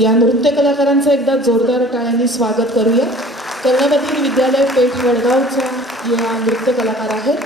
या नृत्य कलाकारांचं एकदा जोरदार टाळ्यांनी स्वागत करूया. कर्णबधिर विद्यालय पेठ वडगावच्या या नृत्य कलाकार आहेत.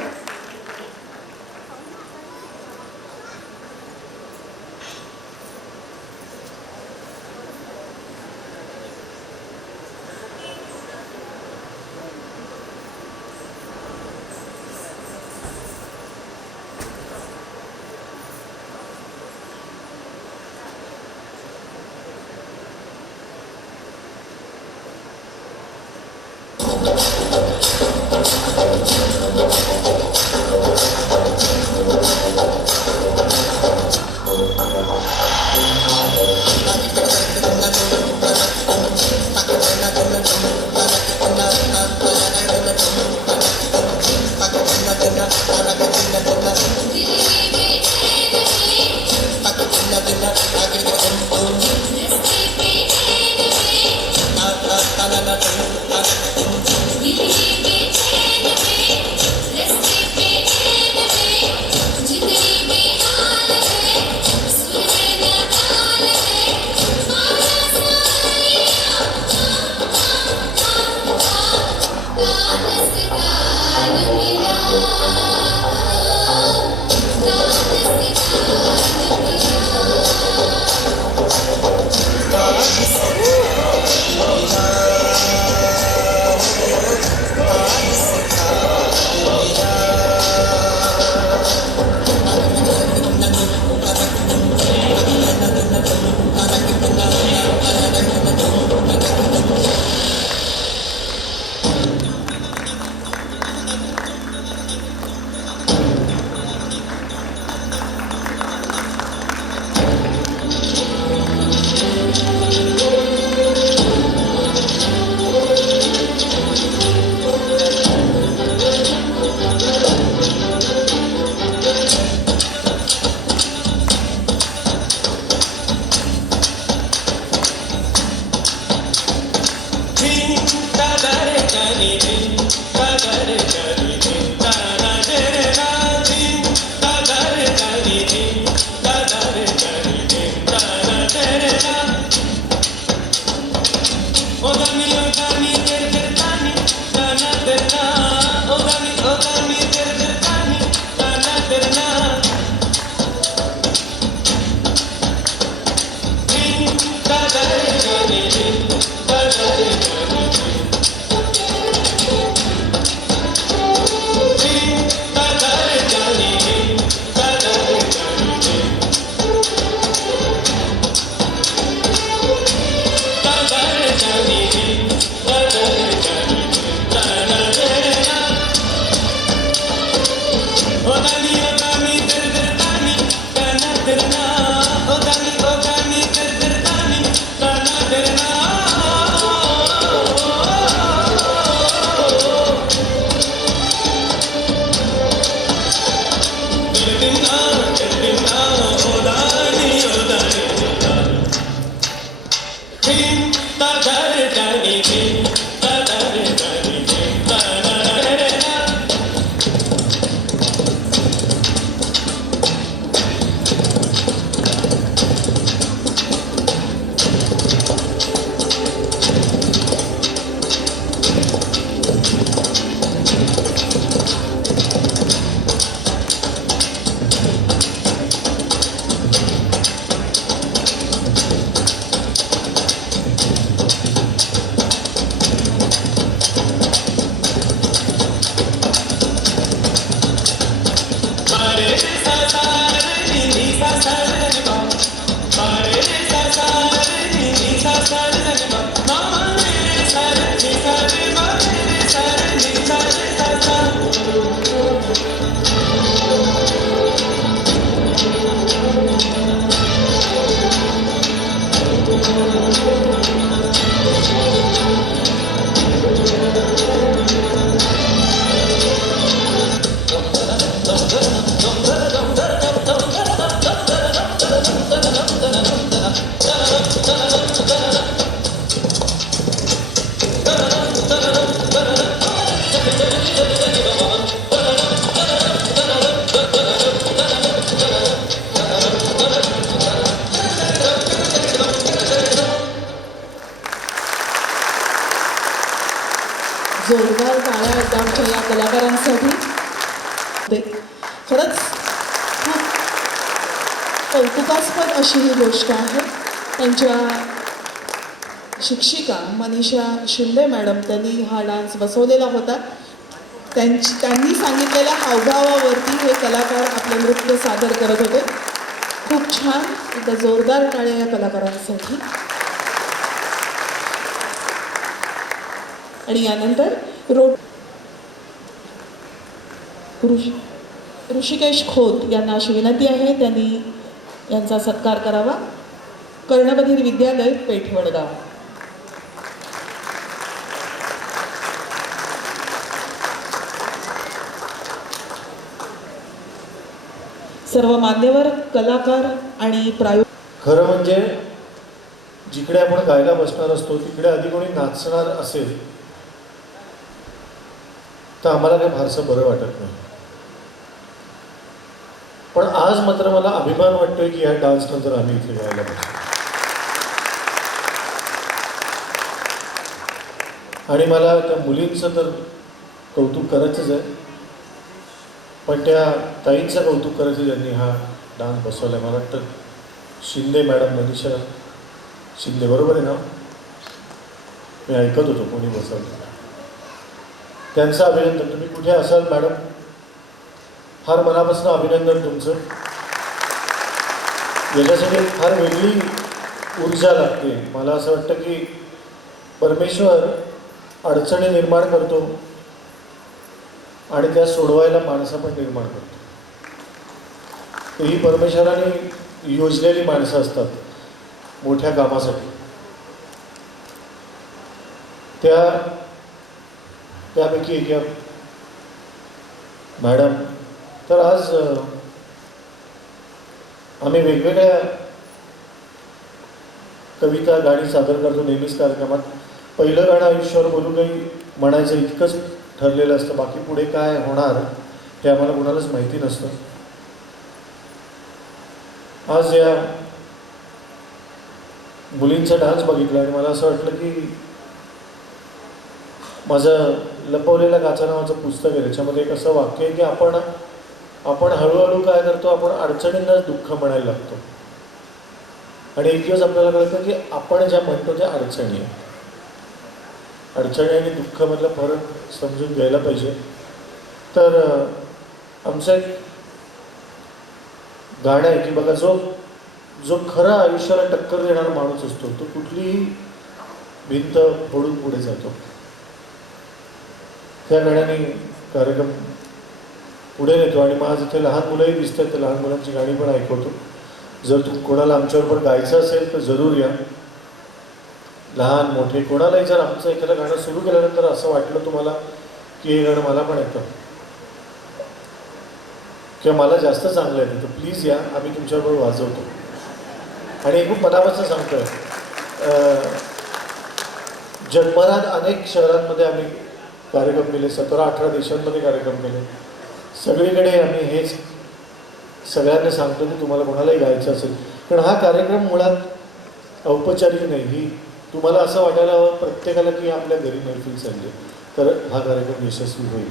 जोरदार टाळ्या एकदा आमच्या या कलाकारांसाठी. ते खरंच खूप कौतुकास्पद अशी ही गोष्ट आहे. त्यांच्या शिक्षिका मनीषा शिंदे मॅडम त्यांनी हा डान्स बसवलेला होता. त्यांनी सांगितलेल्या हावभावावरती हे कलाकार आपले नृत्य सादर करत होते. खूप छान. एकदा जोरदार टाळ्या या कलाकारांसाठी. आणि यानंतर ऋषिकेश खोत यांना अशी विनंती आहे त्यांनी यांचा सत्कार करावा. कर्णबधीर विद्यालय पेठ वडगाव. सर्व मान्यवर कलाकार आणि खरं म्हणजे जिकडे आपण गायला बसणार असतो तिकडे आधी कोणी नाचणार असेल तर आम्हाला काही फारसं बरं वाटत नाही. पण आज मात्र मला अभिमान वाटतोय की या डान्स नंतर आम्ही इथे गायला बसतो. आणि मला त्या मुलींचं तर कौतुक करायचंच आहे, पण त्या ताईंचं कौतुक करायचं ज्यांनी हा डान्स बसवला. मला वाटतं शिंदे मॅडम, मनीषा शिंदे बरोबर आहे ना, मी ऐकत होतो कोणी बसवलं. त्यांचं अभिनंदन. तुम्ही कुठे असाल मॅडम, फार मनापासून अभिनंदन तुमचं. याच्यासाठी फार वेगळी ऊर्जा लागते. मला असं वाटतं की परमेश्वर अडचणी निर्माण करतो आणि त्या सोडवायला माणसं पण निर्माण करतो. ही परमेश्वराने योजलेली माणसं असतात मोठ्या कामासाठी. त्यापैकी एक मॅडम. तर आज आम्ही वेगवेगळ्या कविता गाणी सादर करतो नेहमीच कार्यक्रमात. पहिलं गाणं आयुष्यावर बोलू काही म्हणायचं इतकंच ठरलेलं असतं. बाकी पुढे काय होणार हे आम्हाला कोणालाच माहिती नसतं. आज या मुलींचा डान्स बघितला आणि मला असं वाटलं की माझं लपवलेला काचा नावाचं पुस्तक आहे, त्याच्यामध्ये एक असं वाक्य आहे की आपण हळूहळू काय करतो, आपण अडचणींनाच दुःख म्हणायला लागतो. आणि एक दिवस आपल्याला कळतं की आपण ज्या म्हणतो त्या अडचणी आहेत. अडचणी आणि दुःखामधला फरक समजून घ्यायला पाहिजे. तर आमचं एक गाणं आहे की बघा, जो खरा आयुष्याला टक्कर देणारा माणूस असतो तो कुठलीही भिंत फोडून पुढे जातो. त्या गाण्याने कार्यक्रम पुढे नेतो. आणि मग आज इथे लहान मुलंही दिसतात, तर लहान मुलांची गाणी पण ऐकवतो. जर कोणाला आमच्याबरोबर गायचं असेल तर जरूर या. लहान मोठे कोणालाही जर आमचं एखादं गाणं सुरू केल्यानंतर असं वाटलं तुम्हाला की हे गाणं मला पण येतं किंवा मला जास्त चांगलं येतं, तर प्लीज या, आम्ही तुमच्याबरोबर वाजवतो. आणि खूप मनापासून सांगतोय, जगभरात अनेक शहरांमध्ये आम्ही कार्यक्रम केले, 17-18 देशांमध्ये कार्यक्रम केले. सगळीकडे आम्ही हेच सगळ्यांना सांगतो की तुम्हाला कोणालाही गायचं असेल, कारण हा कार्यक्रम मुळात औपचारिक नाही. ही तुम्हाला असं वाटायला हवं प्रत्येकाला की आपल्या घरी मैफिल चालली, तर हा कार्यक्रम यशस्वी होईल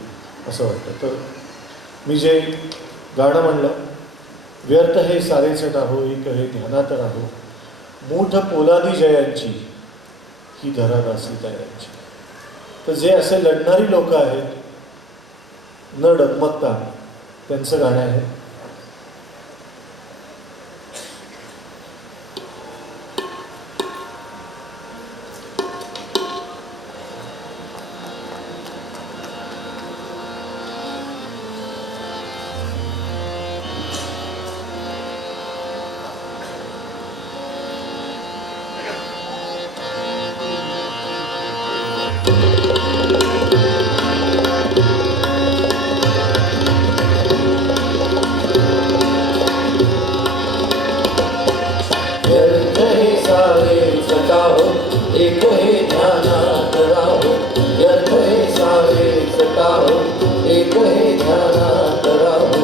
असं वाटतं. तर मी जे गाणं म्हणलं, व्यर्थ हे सारेच राहो, एक हे ध्यानात राहो, मूठ पोलादी जयांची ही धरा दासी तयांची. तर जे असे लढणारी लोक आहेत न डगमगता, त्यांचं गाणं आहे. एक हे ध्यानात राहो, व्यर्थ हे सारेच टाहो, एक हे ध्यानात राहो,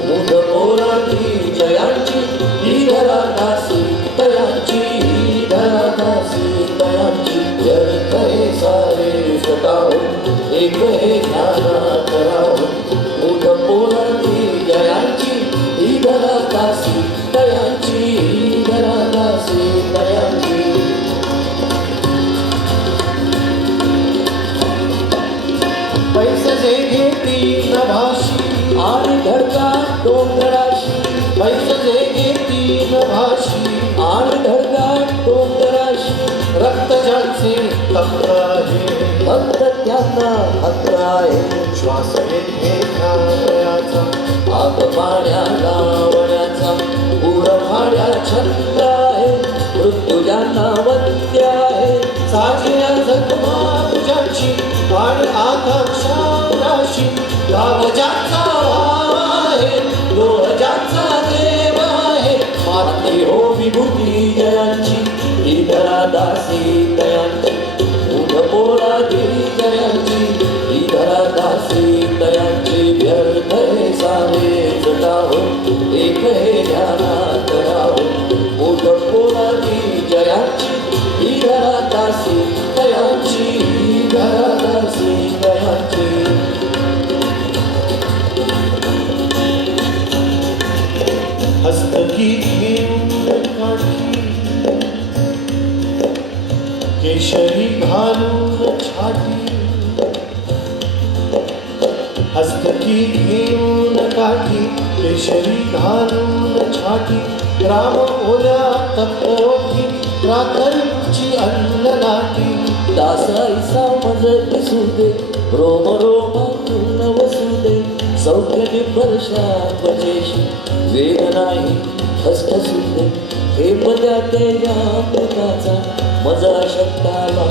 मूढ पोलादी जयांची ही धरा दासी तयांची, ही धरा दासी तयांची, व्यर्थ हे सारेच टाहो, एक हे ध्यानात राहू मूढ पोलादी जयांची ही धरा दासी दयांची ही धरा दासी दयांची पैसे जे घेती नभाशी आणि धडका डोंगराशी पैसे जे घेती नभाशी आणि धडका डोंगराशी रक्त ज्यांचे तप्त आहे फक्त त्यांना हक्क आहे श्वास घेते हृदयाचा आग पाण्या लावण्याचा उडभाड्या छंद आहे मृत्यू ज्यांना वंद्य आहे साजिया जखमा तुझ्याची आणि आकांक्षा राशी गाव ज्याचा आहे लोह ज्याचा देव आहे माती हो विभूती जयांची ही धरा दासी दयांची उठ पोलादी जयांची ही धरा दासी दयांची व्यर्थ हे सारे जटाहो एक हे ध्यानात राहो उठ पोलादी जयांची ही धरा दासी दयांची ही धरा दासी दयांची हस्तकी घेऊन काठी केशरी घालून छाटी हस्तकी घेऊन काठी केशरी घालून छाटी राम ओल्या तत्वोठी राखरीची अन्नदाटी दासाईसा मज दिसू दे रोम रोमातून वसू दे सौख्य निबर्षा त्वचेशी वेग नाही ठसठसू दे हे पद्या तेजा मृताचा मजा शक्ताला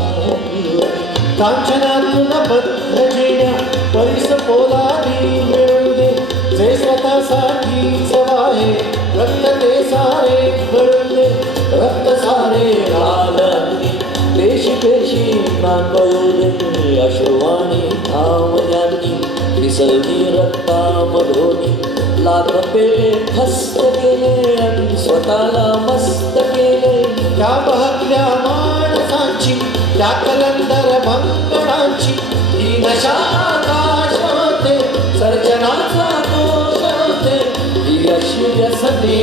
कांचनातून बद्ध जिण्या परिस पोलादी मिळू दे जे स्वतःसाठीच वाहे रक्त ते सारे गळू दे रक्त सारे लाल अग्नी पेशी पेशी नांगळू दे अश्रुवाणी धाम ज्यांनी विसरली रक्तामधोनी लाख पेले फस्त केले आणि स्वतःला मस्त केले त्या बहकल्या माणसांची त्या कलंदर भंगणांची ही नशा आकाश होते सर्जनाचा दोष होते ही अशी व्यसने